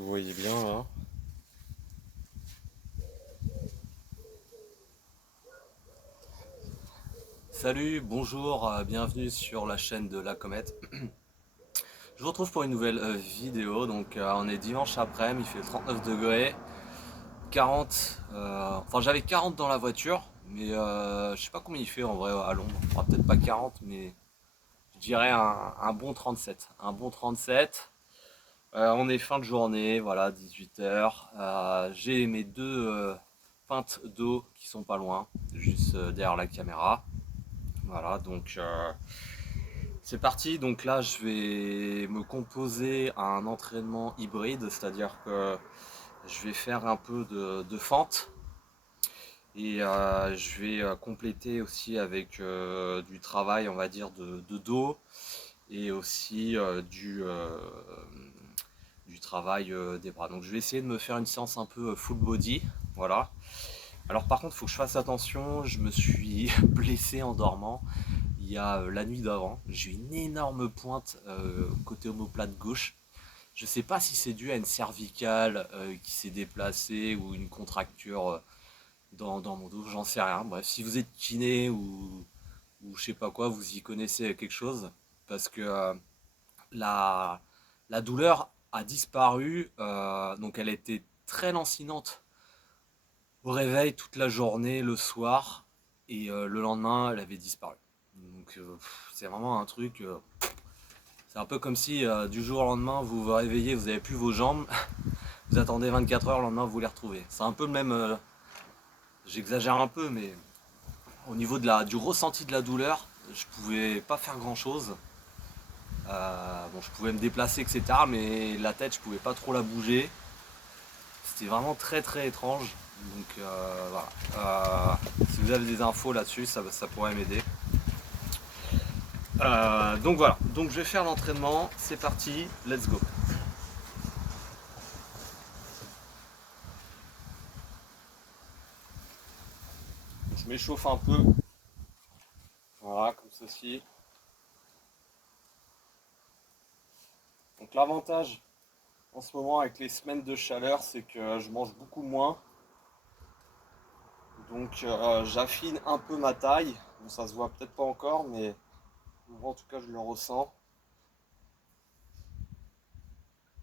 Vous voyez bien là. Salut, bonjour, bienvenue sur la chaîne de La Comète. Je vous retrouve pour une nouvelle vidéo. Donc on est dimanche après-midi, il fait 39 degrés, 40. Enfin j'avais 40 dans la voiture, mais je sais pas combien il fait en vrai à Londres. Enfin, peut-être pas 40, mais je dirais un bon 37. Un bon 37. On est fin de journée, voilà, 18 h. J'ai mes deux pintes d'eau qui sont pas loin, juste derrière la caméra. Voilà, donc c'est parti. Donc là, je vais me composer un entraînement hybride, c'est-à-dire que je vais faire un peu de fente et je vais compléter aussi avec du travail, on va dire, de dos et aussi du travail des bras. Donc je vais essayer de me faire une séance un peu full body, voilà. Alors par contre, il faut que je fasse attention, je me suis blessé en dormant. Il y a la nuit d'avant, j'ai une énorme pointe côté omoplate gauche. Je sais pas si c'est dû à une cervicale qui s'est déplacée ou une contracture dans mon dos, j'en sais rien. Bref, si vous êtes kiné ou je sais pas quoi, vous y connaissez quelque chose. Parce que la, la douleur a disparu, donc elle était très lancinante au réveil toute la journée, le soir, et le lendemain elle avait disparu. Donc c'est vraiment un truc. C'est un peu comme si du jour au lendemain vous vous réveillez, vous n'avez plus vos jambes, vous attendez 24 heures, le lendemain vous les retrouvez. C'est un peu le même. J'exagère un peu, mais au niveau du ressenti de la douleur, je pouvais pas faire grand chose. Bon, je pouvais me déplacer, etc. Mais la tête, je pouvais pas trop la bouger. C'était vraiment très très étrange. Donc voilà. Si vous avez des infos là-dessus, ça pourrait m'aider. Donc voilà. Donc je vais faire l'entraînement. C'est parti. Let's go. Je m'échauffe un peu. Voilà, comme ceci. Donc l'avantage en ce moment avec les semaines de chaleur, c'est que je mange beaucoup moins. Donc j'affine un peu ma taille. Bon, ça se voit peut-être pas encore, mais en tout cas je le ressens.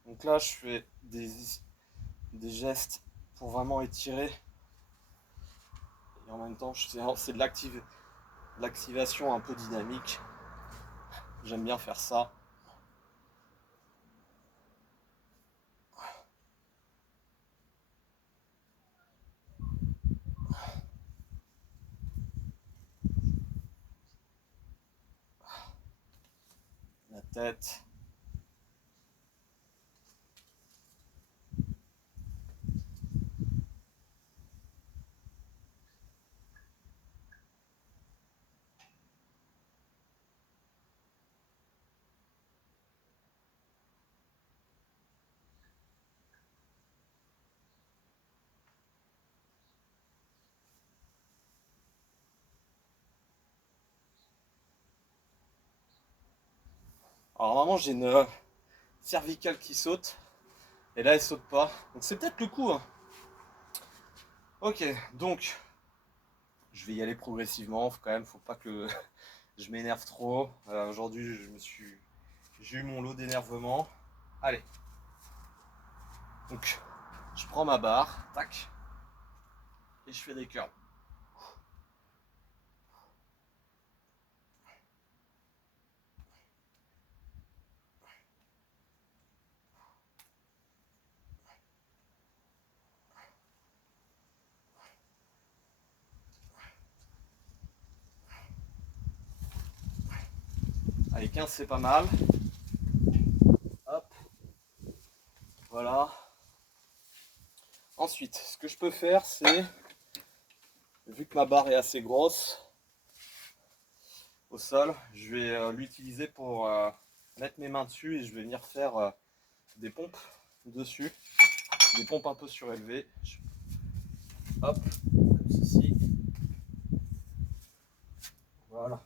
Donc là je fais des gestes pour vraiment étirer. Et en même temps c'est de l'activation un peu dynamique. J'aime bien faire ça. La tête. Alors normalement j'ai une cervicale qui saute. Et là elle saute pas. Donc c'est peut-être le coup, hein. Ok, donc je vais y aller progressivement. Quand même, faut pas que je m'énerve trop. Aujourd'hui j'ai eu mon lot d'énervement. Allez. Donc je prends ma barre, tac, et je fais des curls. Allez, 15 c'est pas mal. Hop, voilà. Ensuite, ce que je peux faire, c'est, vu que ma barre est assez grosse au sol, je vais l'utiliser pour mettre mes mains dessus et je vais venir faire des pompes dessus, des pompes un peu surélevées. Hop, comme ceci. Voilà.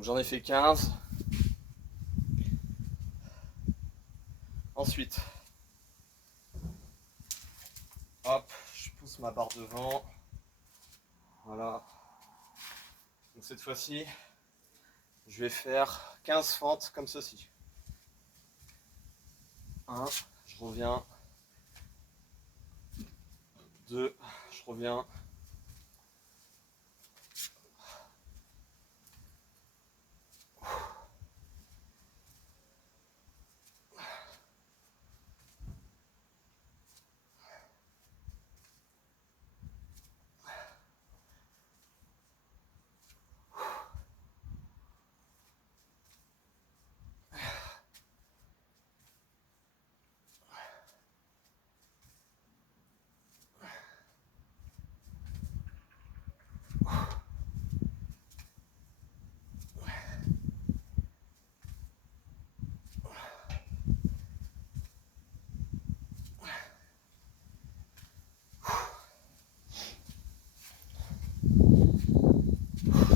Donc j'en ai fait 15. Ensuite, hop, je pousse ma barre devant. Voilà. Donc cette fois-ci, je vais faire 15 fentes comme ceci. 1, je reviens. 2, je reviens.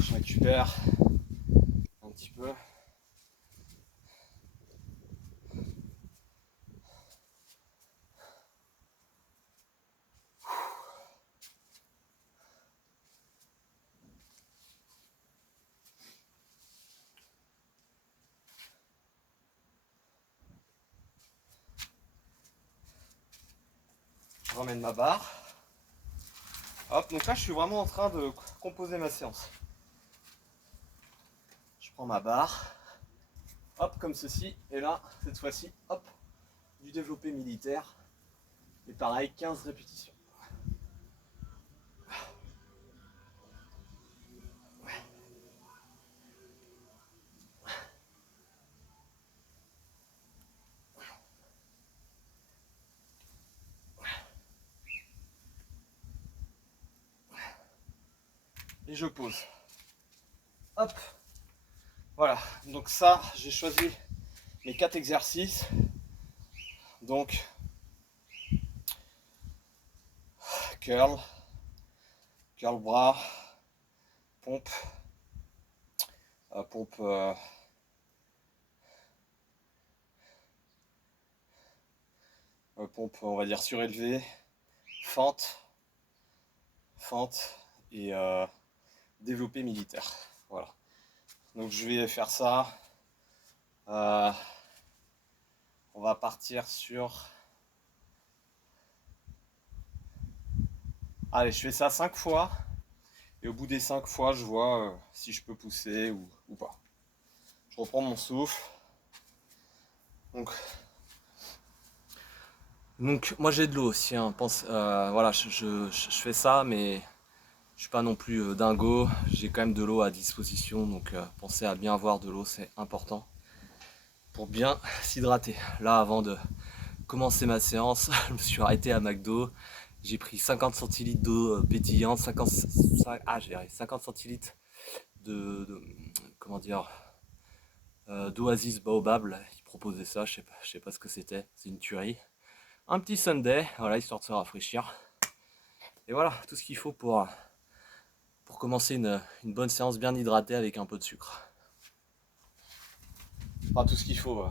Je récupère un petit peu. Je ramène ma barre. Hop, donc là je suis vraiment en train de composer ma séance. Je prends ma barre, hop, comme ceci, et là, cette fois-ci, hop, du développé militaire. Et pareil, 15 répétitions. Et je pose. Hop. Voilà. Donc ça, j'ai choisi mes 4 exercices. Donc, curl, curl bras, pompe, pompe pompe, on va dire surélevée, fente, fente et développé militaire. Voilà. Donc je vais faire ça. On va partir sur... Allez, je fais ça 5 fois. Et au bout des 5 fois, je vois si je peux pousser ou pas. Je reprends mon souffle. Donc moi j'ai de l'eau aussi. Hein. Voilà, je fais ça, mais je suis pas non plus dingo. J'ai quand même de l'eau à disposition. Donc pensez à bien avoir de l'eau, c'est important. Pour bien s'hydrater. Là, avant de commencer ma séance, je me suis arrêté à McDo. J'ai pris 50 centilitres d'eau pétillante, 50 centilitres de comment dire, d'Oasis Baobab. Là, ils proposaient ça, je sais pas ce que c'était, c'est une tuerie. Un petit sundae, voilà, histoire de se rafraîchir. Et voilà, tout ce qu'il faut pour commencer une bonne séance bien hydratée avec un peu de sucre. Pas tout ce qu'il faut,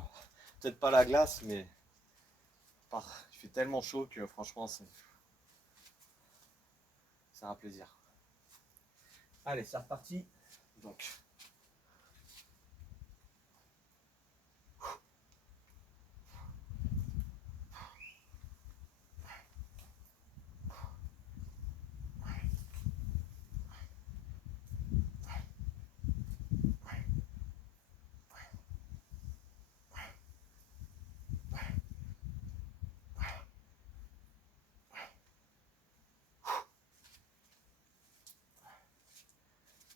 peut-être pas la glace, mais il fait tellement chaud que franchement c'est un plaisir. Allez, c'est reparti. Donc,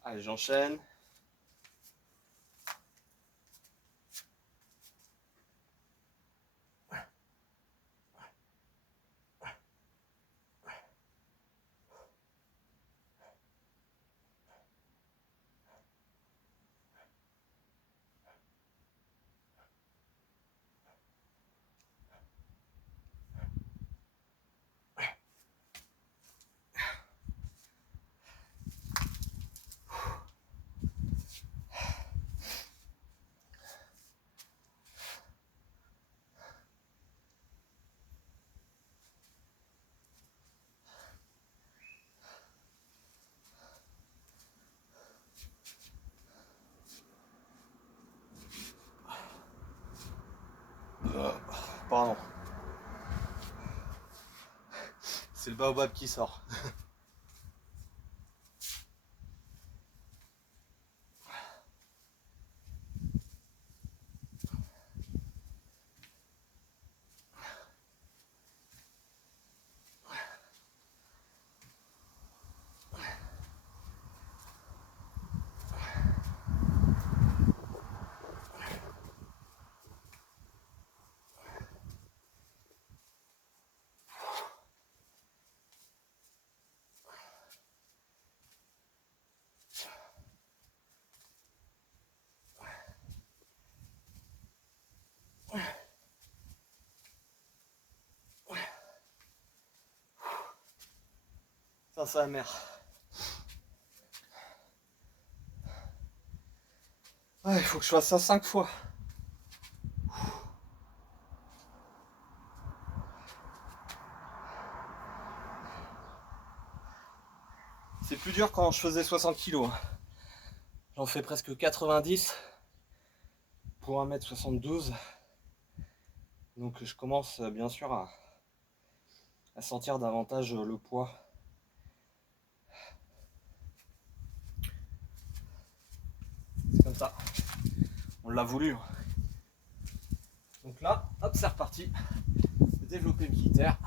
allez, j'enchaîne. Pardon. C'est le baobab qui sort. Ça, c'est la mère. Ouais, il faut que je fasse ça 5 fois. C'est plus dur quand je faisais 60 kilos. J'en fais presque 90 pour 1m72. Donc je commence bien sûr à sentir davantage le poids. C'est comme ça. On l'a voulu. Donc là, hop, c'est reparti. Développé militaire.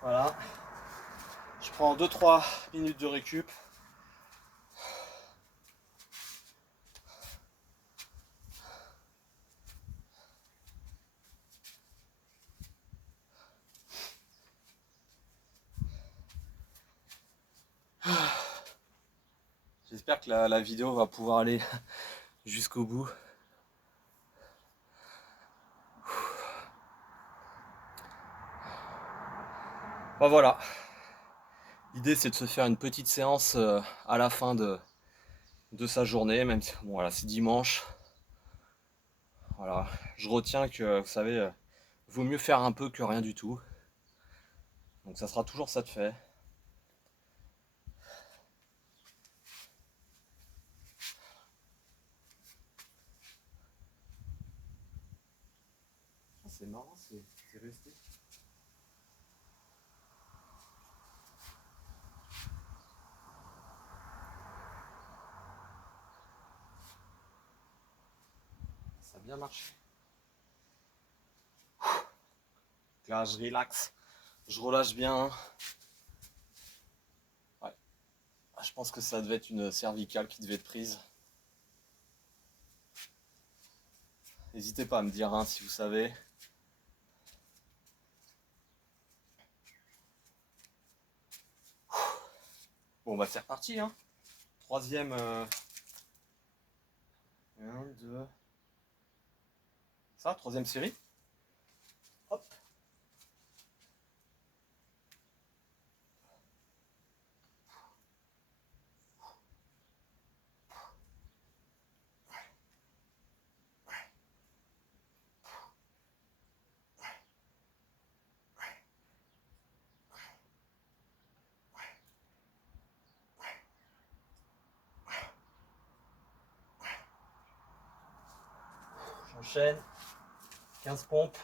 Voilà. Je prends 2-3 minutes de récup. J'espère que la vidéo va pouvoir aller jusqu'au bout. Bon, voilà. L'idée c'est de se faire une petite séance à la fin de sa journée, même si bon, voilà, c'est dimanche. Voilà. Je retiens que, vous savez, vaut mieux faire un peu que rien du tout. Donc ça sera toujours ça de fait. C'est marrant, c'est resté. Ça a bien marché. Là, je relaxe, je relâche bien. Ouais. Je pense que ça devait être une cervicale qui devait être prise. N'hésitez pas à me dire hein, si vous savez. Bon, bah c'est reparti. Hein. Troisième. 1, 2. Ça, troisième série. Hop. J'enchaîne. 15 pompes.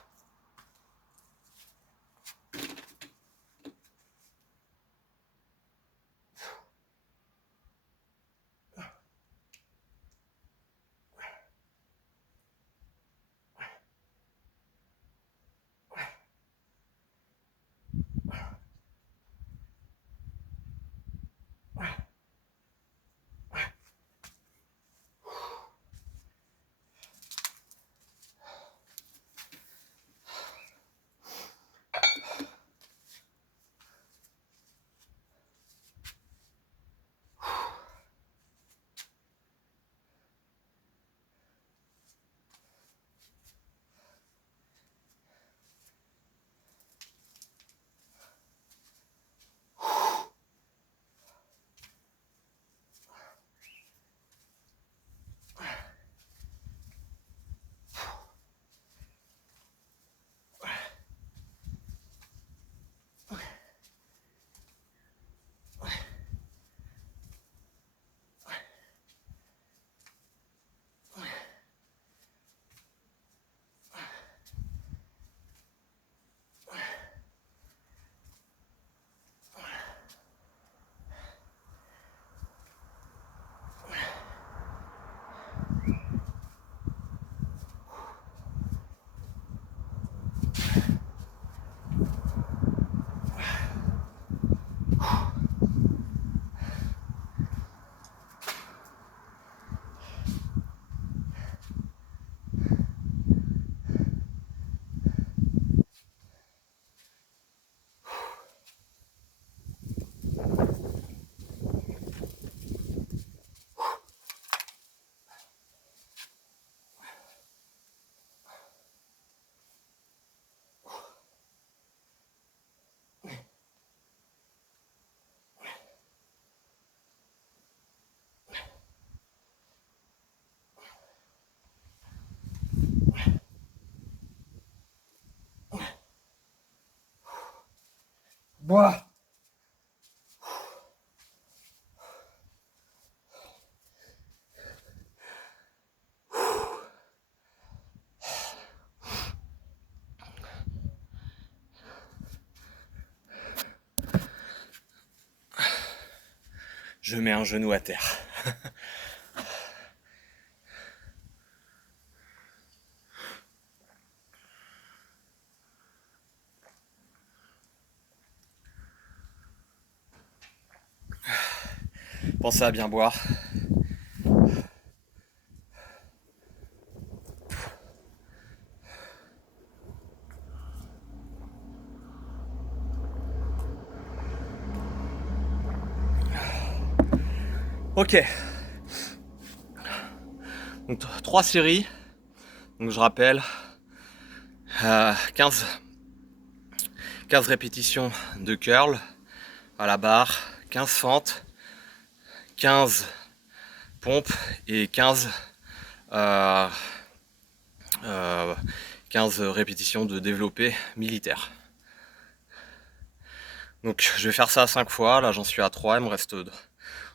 Bois. Je mets un genou à terre. Pensez à bien boire. Ok. Donc 3 séries. Donc je rappelle 15 répétitions de curl à la barre, 15 fentes, 15 pompes et 15 répétitions de développé militaire. Donc je vais faire ça 5 fois, là j'en suis à 3, il me reste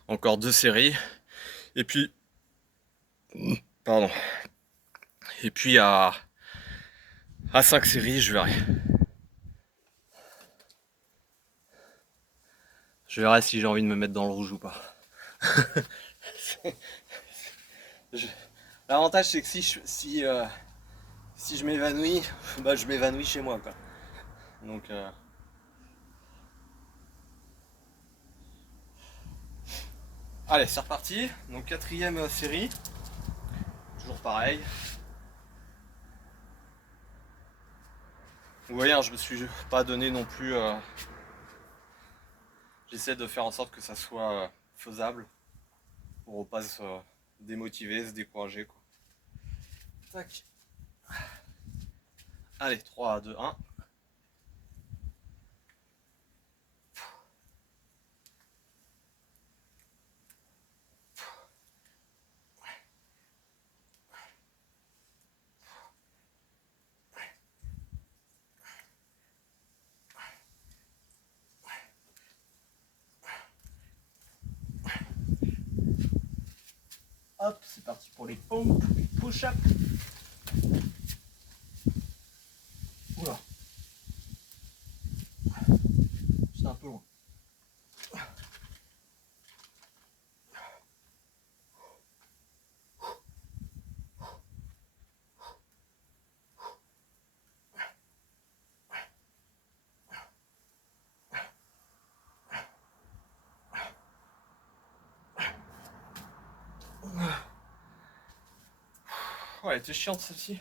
encore 2 séries. Et puis, pardon, et puis à 5 séries, je verrai. Je verrai si j'ai envie de me mettre dans le rouge ou pas. L'avantage c'est que si je m'évanouis, bah je m'évanouis chez moi quoi. Donc allez, c'est reparti. Donc 4ème série, toujours pareil. Vous voyez, hein, je me suis pas donné non plus. J'essaie de faire en sorte que ça soit faisable pour pas se démotiver, se décourager quoi. Tac. Allez, 3, 2, 1. Hop, c'est parti pour les pompes, les push-ups. Oula. C'est un peu loin. Ouais, elle était chiante celle-ci.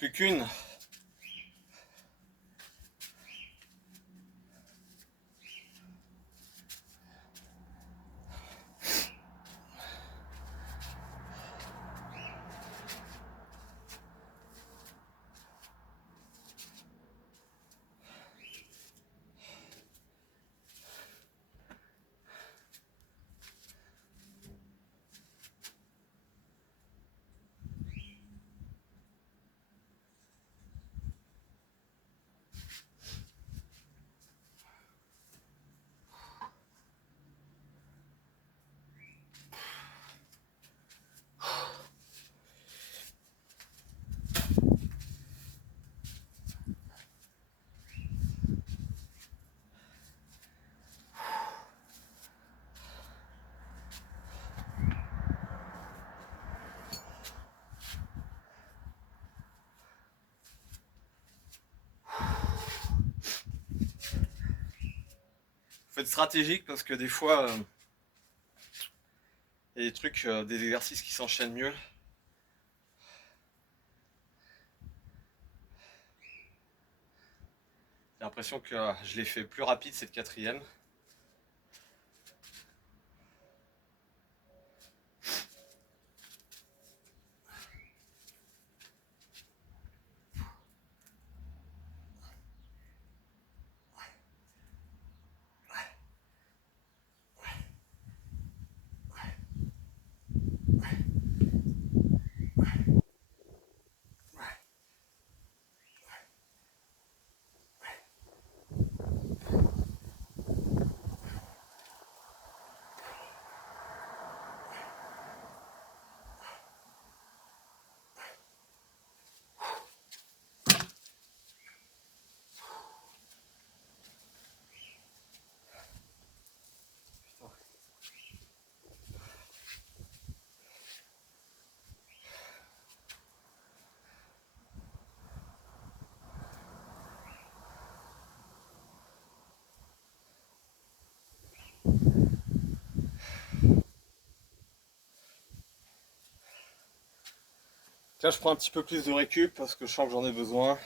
Plus qu'une. Faut être stratégique parce que des fois, il y a des trucs, des exercices qui s'enchaînent mieux. J'ai l'impression que je l'ai fait plus rapide cette quatrième. Là, je prends un petit peu plus de récup parce que je sens que j'en ai besoin.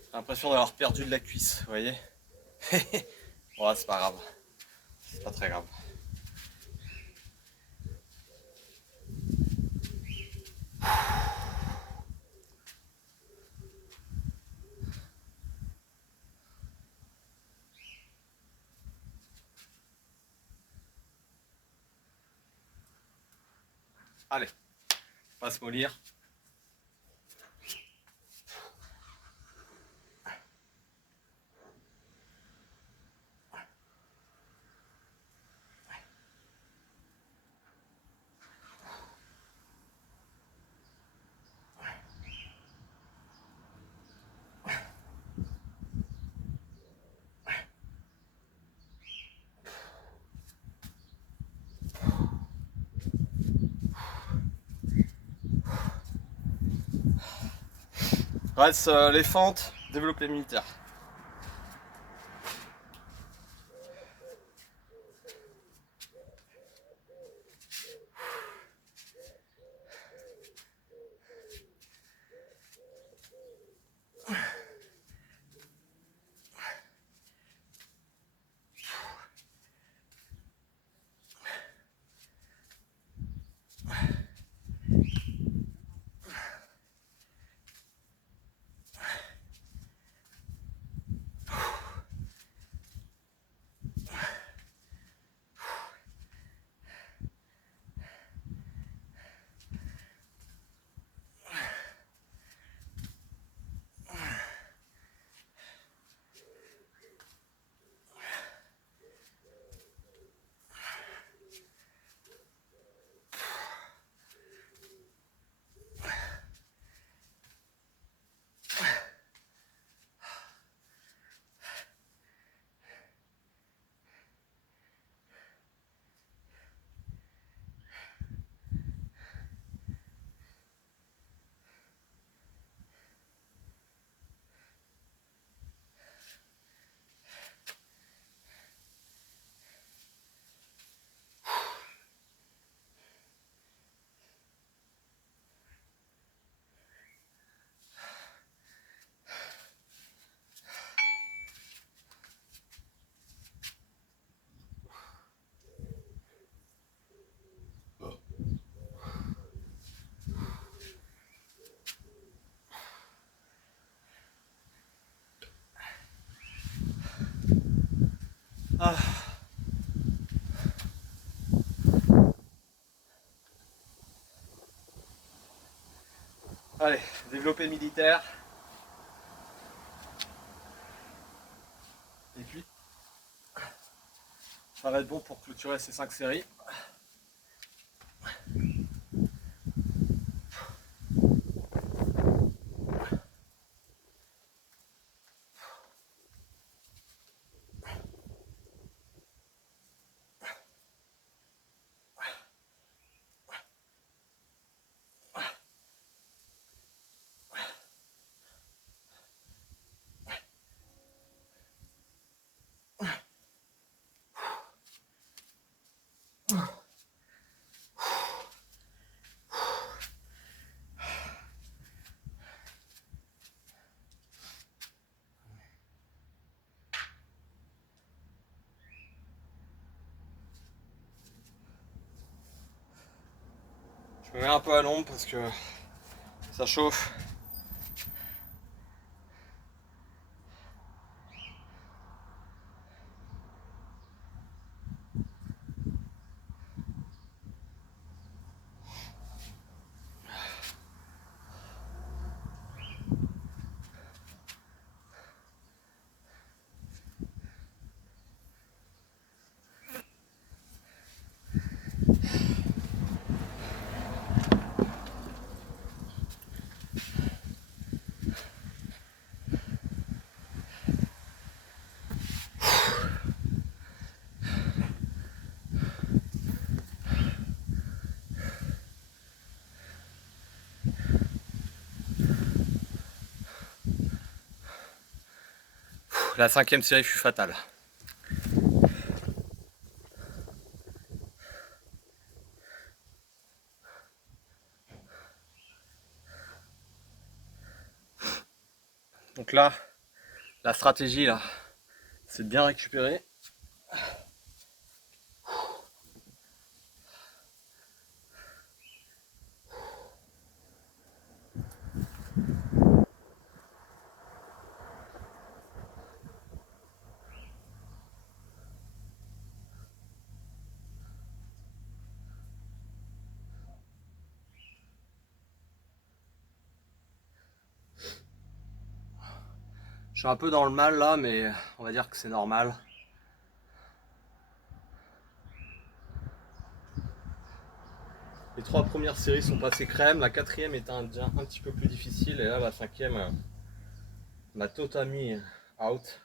J'ai l'impression d'avoir perdu de la cuisse, vous voyez. Bon, c'est pas grave. C'est pas très grave. Allez, on va se mollir. Reste les fentes, développé militaire. Ah. Allez, développé militaire. Et puis, ça va être bon pour clôturer ces 5 séries. Je me mets un peu à l'ombre parce que ça chauffe. La 5e série fut fatale. Donc là, la stratégie là, c'est de bien récupérer. Je suis un peu dans le mal là, mais on va dire que c'est normal. Les 3 premières séries sont passées crème, la 4e est un petit peu plus difficile, et là la 5e m'a totalement mis out.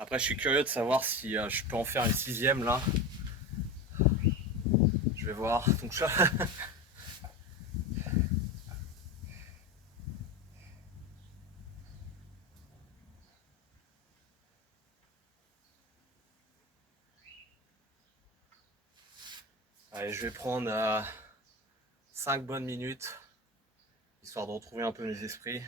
Après je suis curieux de savoir si je peux en faire une 6e là. Je vais voir. Donc ça... Allez, je vais prendre 5 bonnes minutes, histoire de retrouver un peu mes esprits.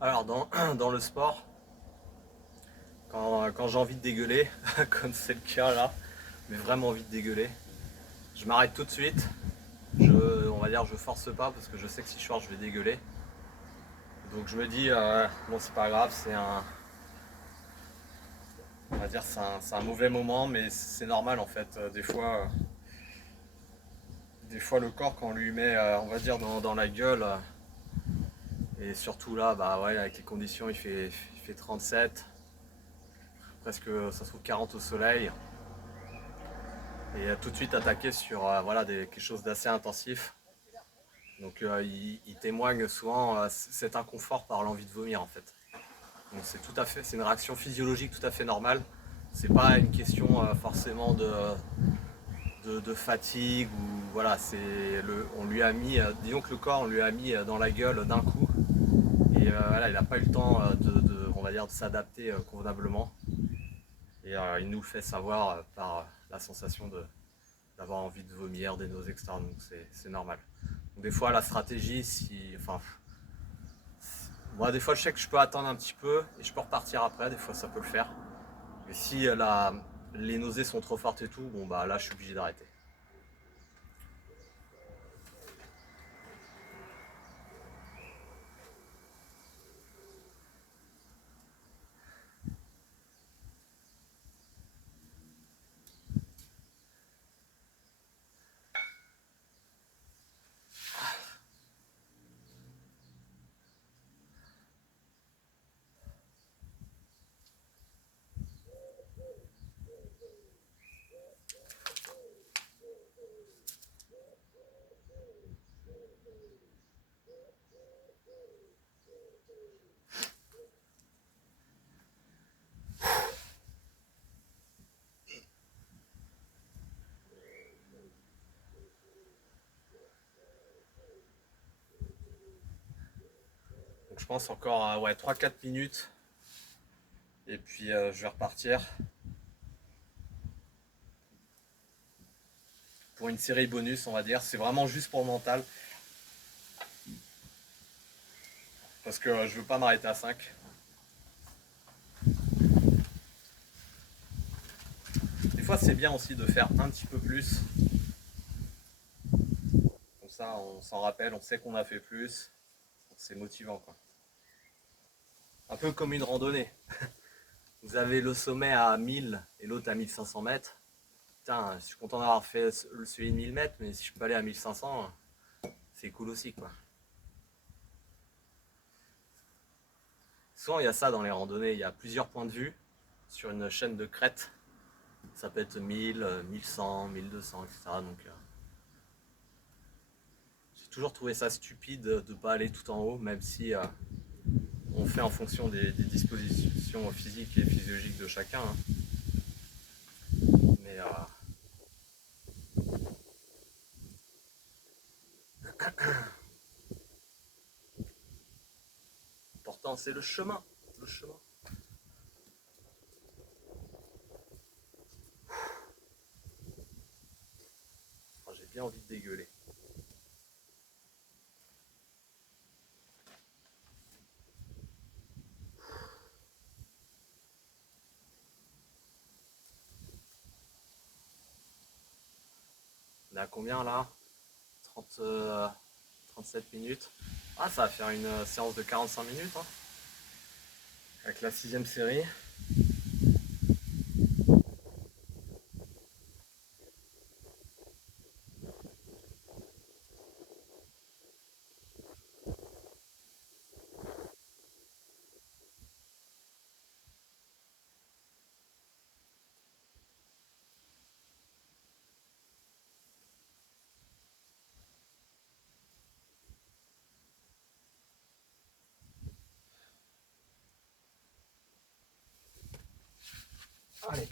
Alors dans le sport, quand j'ai envie de dégueuler, comme c'est le cas là, mais vraiment envie de dégueuler, je m'arrête tout de suite. On va dire je force pas parce que je sais que si je force je vais dégueuler. Donc je me dis bon c'est pas grave, on va dire c'est un mauvais moment, mais c'est normal en fait. Des fois le corps quand on lui met on va dire dans la gueule, et surtout là bah ouais avec les conditions il fait 37, presque ça se trouve 40 au soleil, et tout de suite attaquer sur voilà quelque chose d'assez intensif. Donc il témoigne souvent cet inconfort par l'envie de vomir en fait. Donc c'est une réaction physiologique tout à fait normale. C'est pas une question forcément de fatigue ou voilà, on lui a mis, disons que le corps on lui a mis dans la gueule d'un coup, et voilà, il n'a pas eu le temps on va dire, de s'adapter convenablement, et il nous le fait savoir par la sensation d'avoir envie de vomir, des nausées, etc. Donc c'est normal. Donc des fois la stratégie, enfin, Moi, des fois, je sais que je peux attendre un petit peu et je peux repartir après. Des fois, ça peut le faire. Mais si les nausées sont trop fortes et tout, bon, bah là, je suis obligé d'arrêter. Donc, je pense encore à ouais, 3-4 minutes. Et puis, je vais repartir pour une série bonus, on va dire. C'est vraiment juste pour le mental. Parce que je veux pas m'arrêter à 5. Des fois, c'est bien aussi de faire un petit peu plus. Comme ça, on s'en rappelle, on sait qu'on a fait plus. C'est motivant, quoi. Un peu comme une randonnée. Vous avez le sommet à 1000 et l'autre à 1500 mètres. Putain, je suis content d'avoir fait celui de 1000 mètres, mais si je peux aller à 1500, c'est cool aussi, quoi. Souvent, il y a ça dans les randonnées. Il y a plusieurs points de vue sur une chaîne de crête. Ça peut être 1000, 1100, 1200, etc. Donc, j'ai toujours trouvé ça stupide de ne pas aller tout en haut, même si on fait en fonction des dispositions physiques et physiologiques de chacun, hein. Mais l'important, c'est le chemin. Le chemin. Oh, j'ai bien envie de dégueuler. On est à combien là? 30, 37 minutes. Ah, ça va faire une séance de 45 minutes, hein, avec la 6ème série. Allez,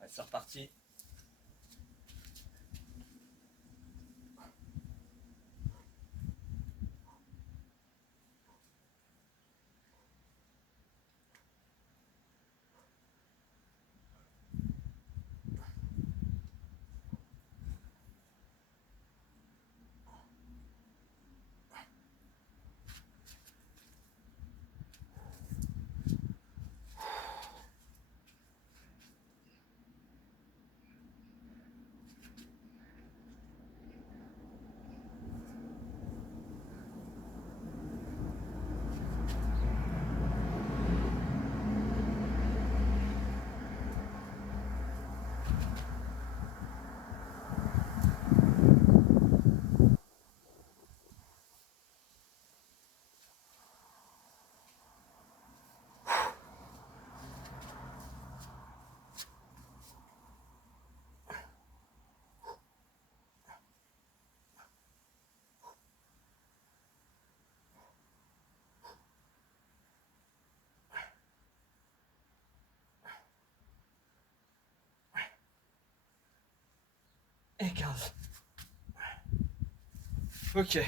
allez, c'est reparti. Et 15. Ok.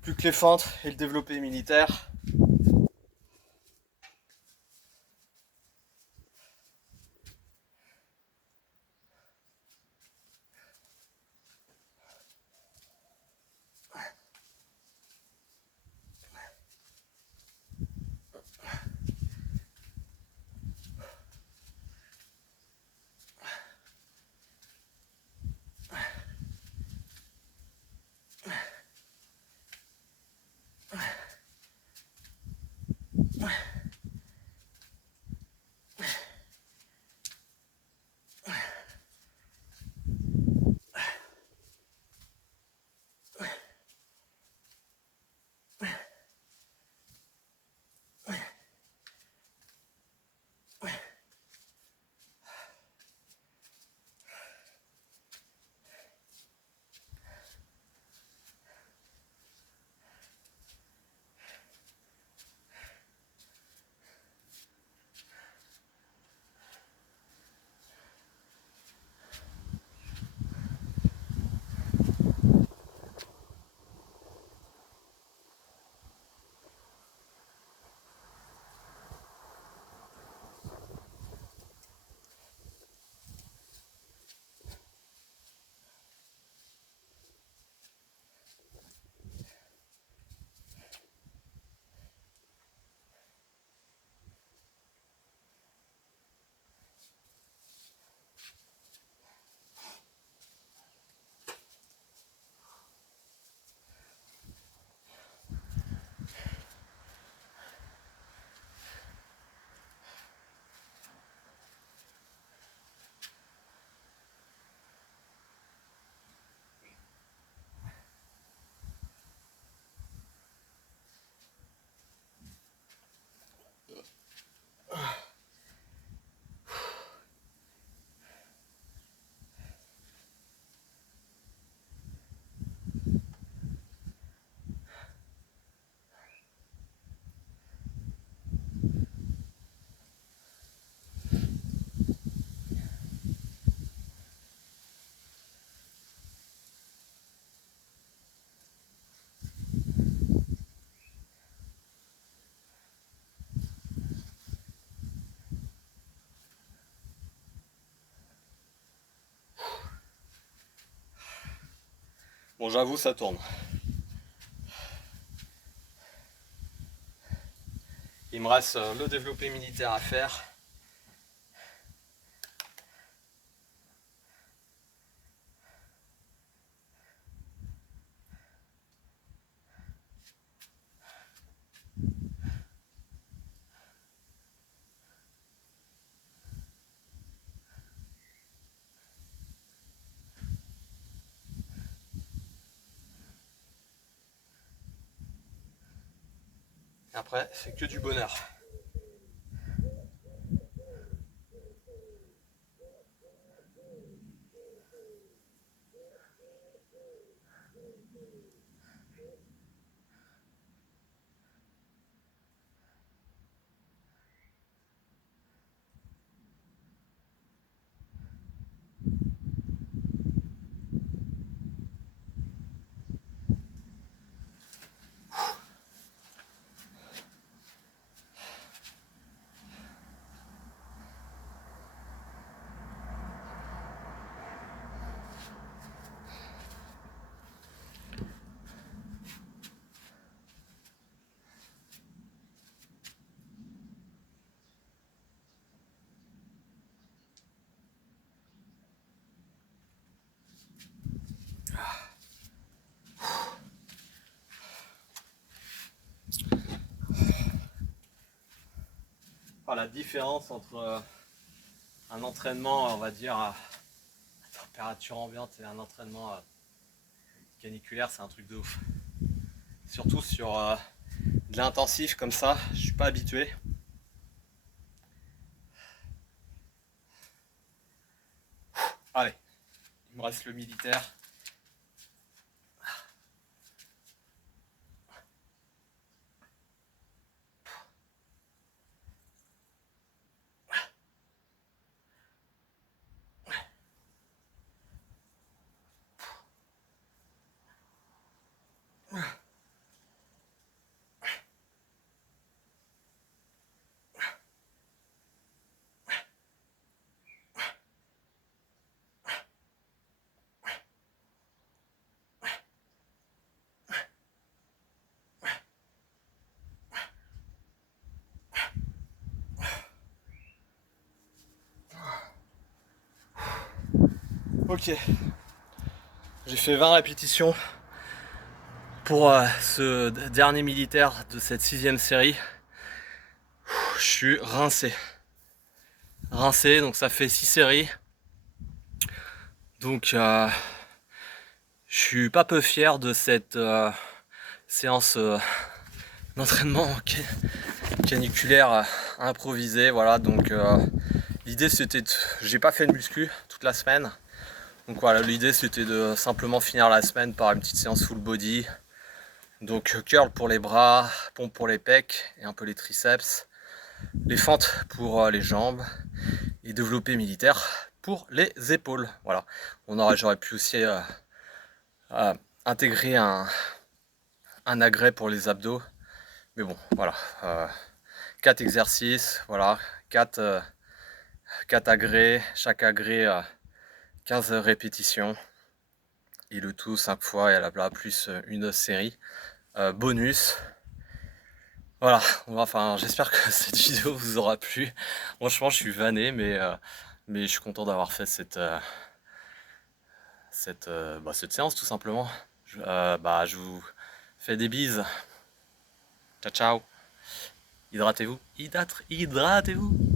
Plus que les fentes et le développé militaire. Bon, j'avoue, ça tourne. Il me reste le développé militaire à faire. Après, c'est que du bonheur. La différence entre un entraînement, on va dire, à température ambiante et un entraînement caniculaire, c'est un truc de ouf. Surtout sur de l'intensif comme ça, je suis pas habitué. Allez, il me reste le militaire. Ok, j'ai fait 20 répétitions pour ce dernier militaire de cette 6e série. Je suis rincé. Donc ça fait 6 séries. Donc je suis pas peu fier de cette séance d'entraînement caniculaire improvisée. Voilà, donc l'idée c'était j'ai pas fait de muscu toute la semaine. Donc voilà, l'idée c'était de simplement finir la semaine par une petite séance full body. Donc curl pour les bras, pompe pour les pecs et un peu les triceps, les fentes pour les jambes et développé militaire pour les épaules. Voilà, j'aurais pu aussi intégrer un agrès pour les abdos, mais bon, voilà, 4 exercices, voilà, 4 agrès, chaque agrès 15 répétitions et le tout 5 fois et à la place plus une série bonus. Voilà, enfin j'espère que cette vidéo vous aura plu. Franchement je suis vanné, mais je suis content d'avoir fait cette séance tout simplement. Je vous fais des bises. Ciao ciao. Hydratez-vous. Hydratez-vous.